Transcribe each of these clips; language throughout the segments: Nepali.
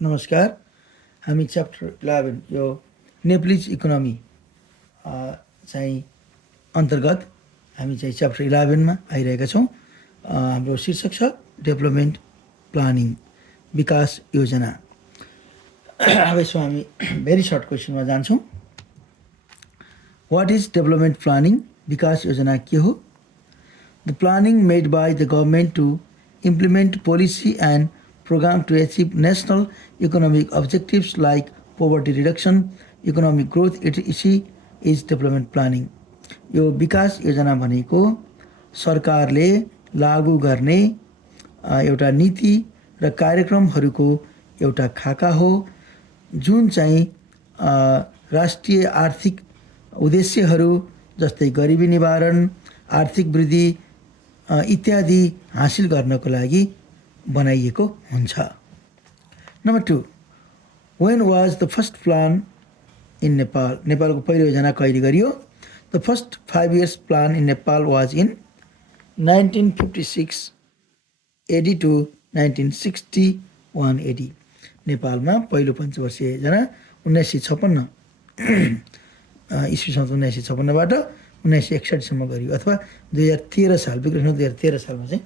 नमस्कार। हामी च्याप्टर 11 यो नेप्लिज इकोनोमी चाहिँ अन्तर्गत हामी चाहिँ च्याप्टर 11 मा आइरहेका छौँ। हाम्रो शीर्षक छ डेभलपमेन्ट प्लानिङ, विकास योजना। अब यसमा हामी भेरी सर्ट क्वेसनमा जान्छौँ। What is development planning? विकास योजना के हो? The planning made by the government to implement policy and program to achieve national economic objectives like poverty reduction, economic growth, etc. is development planning. यो विकास योजना भनेको सरकारले लागू गर्ने एउटा नीति र कार्यक्रमहरूको एउटा खाका हो जुन चाहिँ राष्ट्रिय आर्थिक उद्देश्यहरू जस्तै गरिबी निवारण, आर्थिक वृद्धि इत्यादि हासिल गर्नको लागि बनाइएको हुन्छ। Number 2, when was the first plan in Nepal? नेपालको पहिलो योजना कहिले गरियो? The first 5 years plan in Nepal was in 1956 AD to 1961 AD. नेपालमा पहिलो पञ्चवर्षीय योजना 1956 इस्वीसम्म 1956 बाट 1961 सम्म गरियो अथवा 2013 साल विक्रम 2013 सालमा चाहिँ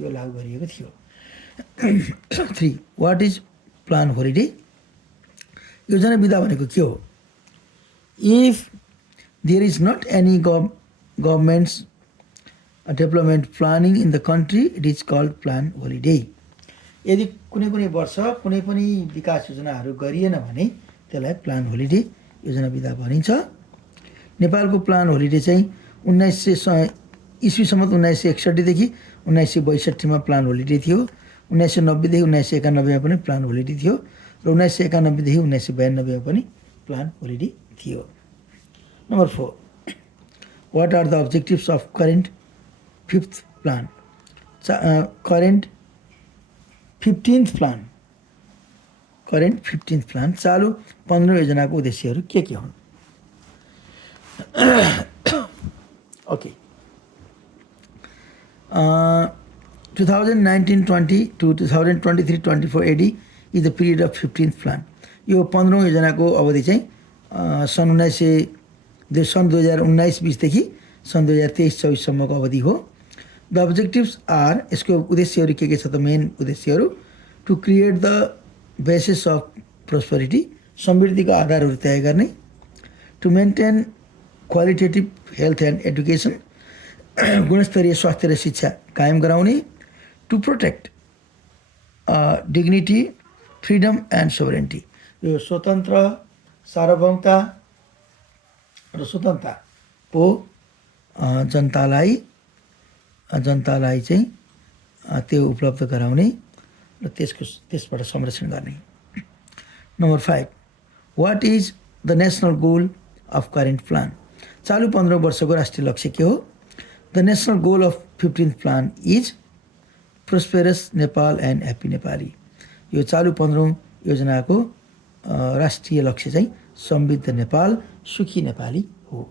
यो लागू गरिएको थियो। 3. What is plan holiday? योजना विधा भनेको के हो? If there is not any government's development planning in the country, it is called plan holiday. यदि कुनै पनि वर्ष कुनै पनि विकास योजनाहरू गरिएन भने त्यसलाई प्लान होलिडे योजना विधा भनिन्छ। नेपालको प्लान होलिडे चाहिँ 1900 इस्वीसम्म 1961 देखि 1962 मा प्लान होलिडे थियो। 1990 देखि 1991 मा पनि प्लान होलिडे थियो र 1991 देखि 1992 मा पनि प्लान होलिडे थियो। Number 4, what are the objectives of current 5th plan? Current 15th plan, current 15th plan चालु 15 योजनाको उद्देश्यहरू के हुन्? Okay, 2019-20 to 2023-24 AD is the period of 15th plan. यो 15औं योजनाको अवधि चाहिँ सन् 2019-20 देखि सन् 2023-24 सम्मको अवधि हो। द अब्जेक्टिभ्स आर, यसको उद्देश्यहरू के छ त? मेन उद्देश्यहरू to create the basis of prosperity, समृद्धिको आधारहरू तय गर्ने, to maintain qualitative health and education, गुणस्तरीय स्वास्थ्य र शिक्षा कायम गराउने, to protect dignity, freedom and sovereignty, यो स्वतन्त्र, सार्वभौमता र स्वतन्त्रताको जनतालाई चाहिँ त्यो उपलब्ध गराउने र त्यसबाट संरक्षण गर्ने। Number 5, what is the national goal of current plan? चालु 15 वर्षको राष्ट्रिय लक्ष्य के हो? The national goal of 15th plan is prosperous Nepal and happy Nepali. यो चालु 15औं योजनाको राष्ट्रिय लक्ष्य चाहिँ समृद्ध नेपाल, सुखी नेपाली हो।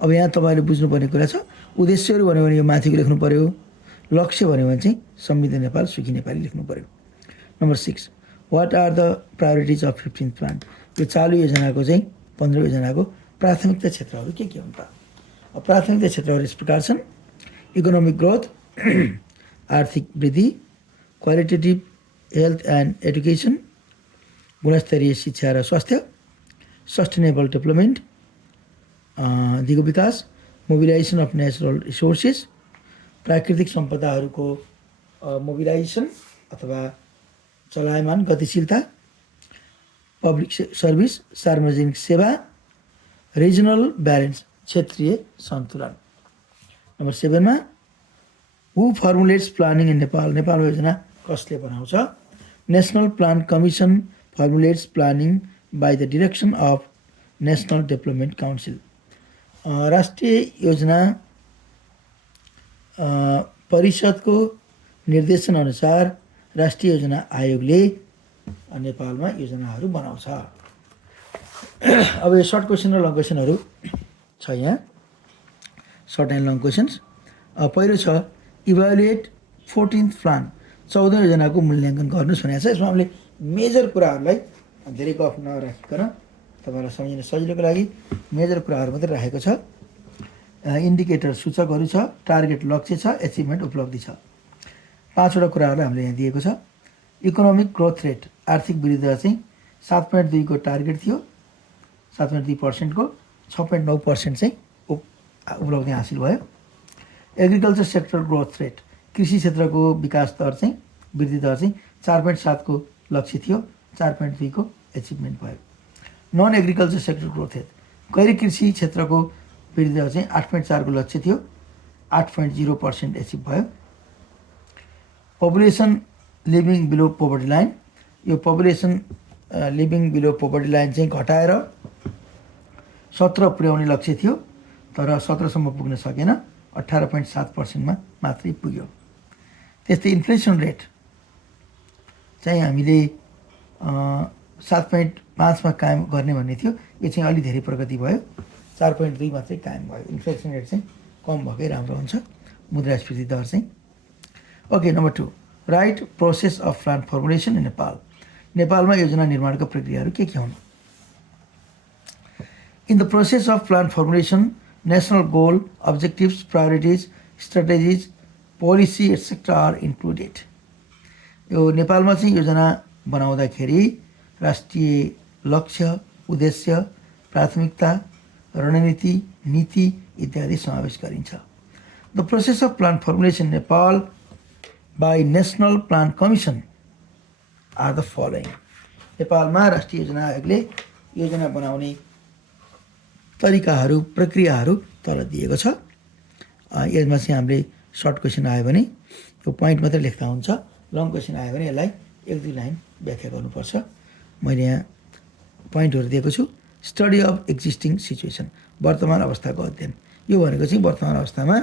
अब यहाँ तपाईँले बुझ्नुपर्ने कुरा छ, उद्देश्यहरू भन्यो भने यो माथिको लेख्नु पर्यो, लक्ष्य भन्यो भने चाहिँ समृद्ध नेपाल, सुखी नेपाली लेख्नु पर्यो। Number 6, what are the priorities of 15th plan? यो चालु योजनाको चाहिँ 15 योजनाको प्राथमिकता क्षेत्रहरू के हुन् त? प्राथमिकता क्षेत्रहरू यस प्रकार छन्: इकोनोमिक ग्रोथ, आर्थिक वृद्धि, क्वालिटेटिभ हेल्थ एन्ड एडुकेसन, गुणस्तरीय शिक्षा र स्वास्थ्य, सस्टेनेबल डेभलपमेन्ट, दिगो विकास, मोबिलाइजेसन अफ नेचुरल रिसोर्सेस, प्राकृतिक सम्पदाहरूको मोबिलाइजेसन अथवा चलायमान गतिशीलता, पब्लिक सर्भिस, सार्वजनिक सेवा, रिजनल ब्यालेन्स, क्षेत्रीय सन्तुलन। नम्बर 7 मा, who formulates planning in Nepal? नेपालमा योजना कसले बनाउँछ? National plan commission formulates planning by the direction of national development council. राष्ट्रिय योजना परिषदको निर्देशन अनुसार राष्ट्रिय योजना आयोगले नेपालमा योजनाहरू बनाउँछ। अब यो सर्ट क्वेसन र लङ क्वेसनहरू छ यहाँ, सर्ट एन्ड लङ क्वेसन्स। पहिलो छ इभ्यालुएट 14th प्लान, 14 योजनाको मूल्याङ्कन गर्नुहोस् भनेको छ। यसमा हामीले मेजर कुराहरूलाई धेरै गफ नराखिकन तपाईँलाई सम्झिन सजिलोको लागि मेजर कुराहरू मात्रै राखेको छ। इन्डिकेटर सूचकहरू छ, टार्गेट लक्ष्य छ, एचिभमेन्ट उपलब्धि छ। 5वटा कुराहरूलाई हामीले यहाँ दिएको छ। इकोनोमिक ग्रोथ रेट आर्थिक वृद्धि दर चाहिँ 7.2 को टार्गेट थियो, 7.2% को 6.9% चाहिँ उपलब्धि हासिल भयो। एग्रिकल्चर सेक्टर ग्रोथ रेट कृषि क्षेत्रको विकास दर चाहिँ वृद्धि दर चाहिँ 4.7 को लक्ष्य थियो, 4.2 को एचिभमेन्ट भयो। Non agriculture sector growth rate गैर कृषि क्षेत्रको वृद्धि दर चाहिँ 8.4 को लक्ष्य थियो, 8.0% एचिभ भयो। Population living below poverty line, यो population living below poverty line चाहिँ घटाएर 17 पुर्याउने लक्ष्य थियो, तर 17सम्म पुग्न सकेन, 18.7%मा मात्रै पुग्यो। त्यस्तै इन्फ्लेसन रेट चाहिँ हामीले 7.5मा कायम गर्ने भन्ने थियो, यो चाहिँ अलि धेरै प्रगति भयो, 4.2 मात्रै कायम भयो। इन्फ्लेसन रेट चाहिँ कम भएकै राम्रो हुन्छ। मुद्रास्फीति दर चाहिँ okay. Number 2 write process of plan formulation in Nepal. नेपालमा योजना निर्माणको प्रक्रियाहरू के हुन्? In the process of plan formulation national goal, objectives, priorities, strategies, policy etcetera are included. यो नेपालमा चाहिँ योजना बनाउँदाखेरि राष्ट्रिय लक्ष्य, उद्देश्य, प्राथमिकता, रणनीति, नीति इत्यादि समावेश गरिन्छ। The process of plan formulation Nepal by national plan commission are the following. नेपालमा राष्ट्रिय योजना आयोगले योजना बनाउने तरिकाहरू, प्रक्रियाहरू तल दिएको छ। यसमा चाहिँ हामीले सर्ट क्वेसन आयो भने यो पोइन्ट मात्रै लेख्दा हुन्छ, लङ क्वेसन आयो भने यसलाई 1-2 लाइन व्याख्या गर्नुपर्छ। मैले यहाँ पोइन्टहरू दिएको छु। स्टडी अफ एक्जिस्टिङ सिचुएसन, वर्तमान अवस्थाको अध्ययन। यो भनेको चाहिँ वर्तमान अवस्थामा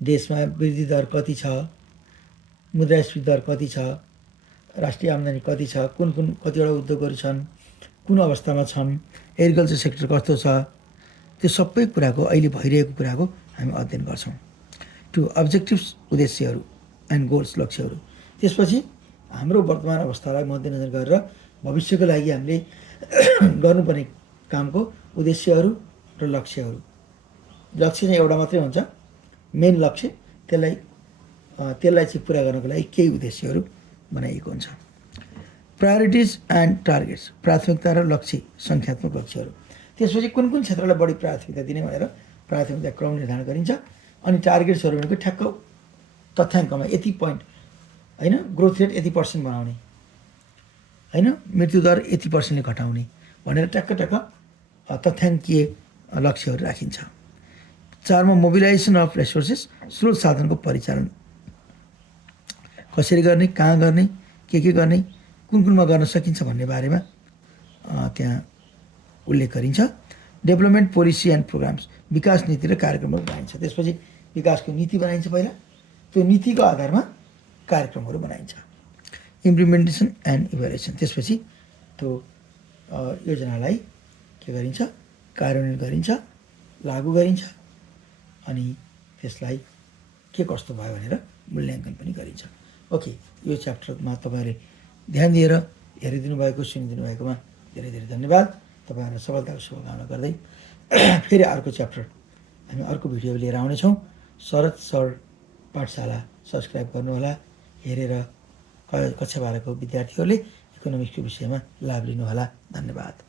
देशमा वृद्धि दर कति छ, मुद्रास्फीति दर कति छ, राष्ट्रिय आम्दानी कति छ, कतिवटा उद्योगहरू छन्, कुन अवस्थामा छन्, एग्रिकल्चर सेक्टर कस्तो छ, त्यो सबै कुराको अहिले भइरहेको कुराको हामी अध्ययन गर्छौँ। 2 अब्जेक्टिभ्स, उद्देश्यहरू एन्ड गोल्स, लक्ष्यहरू। त्यसपछि हाम्रो वर्तमान अवस्थालाई मध्यनजर गरेर भविष्यको लागि हामीले गर्नुपर्ने कामको उद्देश्यहरू र लक्ष्यहरू। लक्ष्य चाहिँ एउटा मात्रै हुन्छ, मेन लक्ष्य। त्यसलाई चाहिँ पुरा गर्नको लागि केही उद्देश्यहरू बनाइएको हुन्छ। प्रायोरिटिज एन्ड टार्गेट्स, प्राथमिकता र लक्ष्य, सङ्ख्यात्मक लक्ष्यहरू। त्यसपछि कुन क्षेत्रलाई बढी प्राथमिकता दिने भनेर प्राथमिकता क्रम निर्धारण गरिन्छ। अनि टार्गेट्सहरू भनेको ठ्याक्क तथ्याङ्कमा यति पोइन्ट होइन, ग्रोथ रेट यति % बनाउने होइन, मृत्युदर यति % घटाउने भनेर ट्याक्क तथ्याङ्कीय लक्ष्यहरू राखिन्छ। 4मा मोबिलाइजेसन अफ रिसोर्सेस, स्रोत साधनको परिचालन कसरी गर्ने, कहाँ गर्ने, के गर्ने, कुनमा गर्न सकिन्छ भन्ने बारेमा त्यहाँ उल्लेख गरिन्छ। डेभलपमेन्ट पोलिसी एन्ड प्रोग्राम्स, विकास नीति र कार्यक्रमहरू बनाइन्छ। त्यसपछि विकासको नीति बनाइन्छ पहिला, त्यो नीतिको आधारमा कार्यक्रमहरू बनाइन्छ। इम्प्लिमेन्टेसन एन्ड इभ्यालुएसन, त्यसपछि त्यो योजनालाई के गरिन्छ, कार्यान्वयन गरिन्छ, लागू गरिन्छ, अनि त्यसलाई के कस्तो भयो भनेर मूल्याङ्कन पनि गरिन्छ। ओके, यो च्याप्टरमा तपाईँहरूले ध्यान दिएर हेरिदिनु भएको, सुनिदिनु भएकोमा धेरै धेरै धन्यवाद। तपाईँहरूलाई सफलताको शुभकामना गर्दै फेरि अर्को च्याप्टर हामी अर्को भिडियो लिएर आउनेछौँ। शरद सर पाठशाला सब्सक्राइब गर्नुहोला, हेरेर कक्षा 12को विद्यार्थीहरूले इकोनोमिक्सको विषयमा लाभ लिनुहोला। धन्यवाद।